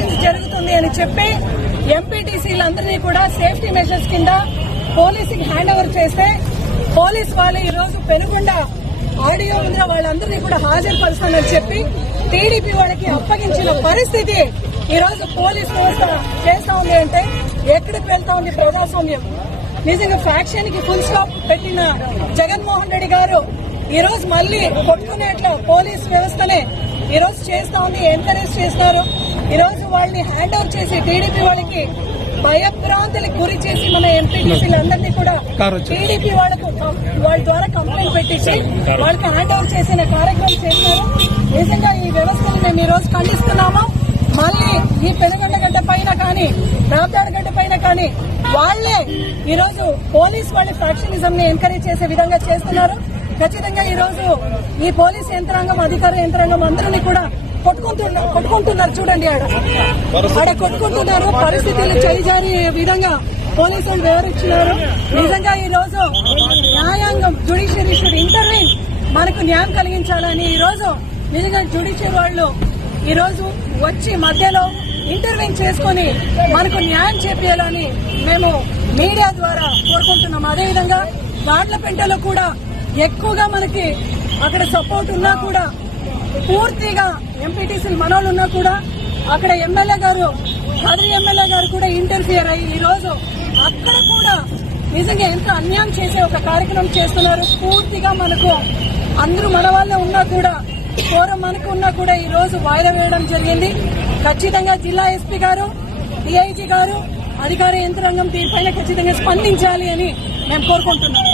Factions జరుగుతుంది అని చెప్పి ఎంపీటీసీలందరినీ కూడా సేఫ్టీ మెజర్స్ కింద పోలీసుకి హ్యాండ్ ఓవర్ చేస్తే పోలీస్ వాళ్ళు ఈ రోజు పెనుగొండ ఆడియో ఉందిరా వాళ్ళందరినీ కూడా హాజరుపరుస్తానని చెప్పి టీడీపీ వాళ్ళకి అప్పగించిన పరిస్థితి ఈ రోజు పోలీస్ వ్యవస్థ చేస్తా ఉంది అంటే ఎక్కడికి వెళ్తా ఉంది ప్రజాస్వామ్యం? నిజంగా ఫ్యాక్షన్ కి ఫుల్ స్టాప్ పెట్టిన జగన్మోహన్ రెడ్డి గారు ఈ రోజు మళ్లీ కొట్టుకునేట్లా పోలీస్ వ్యవస్థనే ఈ రోజు చేస్తా ఉంది, ఎంకరేజ్ చేస్తున్నారు. ఈ రోజు వాళ్ళని హ్యాండ్ ఓవర్ చేసి టీడీపీ వాళ్ళకి భయభ్రాంతులకు గురి చేసి మన ఎంపీటీసీలందరినీ కూడా టీడీపీ వాళ్ళ ద్వారా కంప్లైంట్ పెట్టించి వాళ్ళకి హ్యాండ్ ఓవర్ చేసిన కార్యక్రమం చేస్తున్నారు. నిజంగా ఈ వ్యవస్థను మేము ఈ రోజు ఖండిస్తున్నాము. మళ్ళీ ఈ పెనుగొండగడ్డ పైన కానీ రాప్తాడుగడ్డ పైన కానీ వాళ్లే ఈ రోజు పోలీస్ వాళ్ళ ఫ్యాక్షనిజం ని ఎంకరేజ్ చేసే విధంగా చేస్తున్నారు. ఖచ్చితంగా ఈ రోజు ఈ పోలీస్ యంత్రాంగం, అధికార యంత్రాంగం అందరినీ కూడా కొట్టుకుంటున్నారు. చూడండి ఆడ కొట్టుకుంటున్నారు. పరిస్థితులు చలిజారి విధంగా పోలీసులు వివరించినారు. నిజంగా ఈ రోజు న్యాయాంగం, జ్యుడిషియరీ షుడ్ ఇంటర్వీన్, మనకు న్యాయం కలిగించాలని ఈ రోజు నిజంగా జ్యుడిషియరీ వాళ్ళు ఈ రోజు వచ్చి మధ్యలో ఇంటర్వీన్ చేసుకుని మనకు న్యాయం చేయాలని మేము మీడియా ద్వారా కోరుకుంటున్నాం. అదేవిధంగా గాడ్లపెంటలో కూడా ఎక్కువగా మనకి అక్కడ సపోర్ట్ ఉన్నా కూడా పూర్తిగా ఎంపీటీసీలు మనోళ్ళు ఉన్నా కూడా అక్కడ ఎమ్మెల్యే గారు, కదిరి ఎమ్మెల్యే గారు కూడా ఇంటర్ఫియర్ అయ్యి ఈ రోజు అక్కడ కూడా నిజంగా ఎంత అన్యాయం చేసే ఒక కార్యక్రమం చేస్తున్నారు. పూర్తిగా మనకు అందరూ మన వాళ్ళే ఉన్నా కూడా కోరం మనకు ఉన్నా కూడా ఈ రోజు వాయిదా వేయడం జరిగింది. ఖచ్చితంగా జిల్లా ఎస్పీ గారు, డీఐజీ గారు, అధికార యంత్రాంగం దీనిపైన ఖచ్చితంగా స్పందించాలి అని మేము కోరుకుంటున్నాం.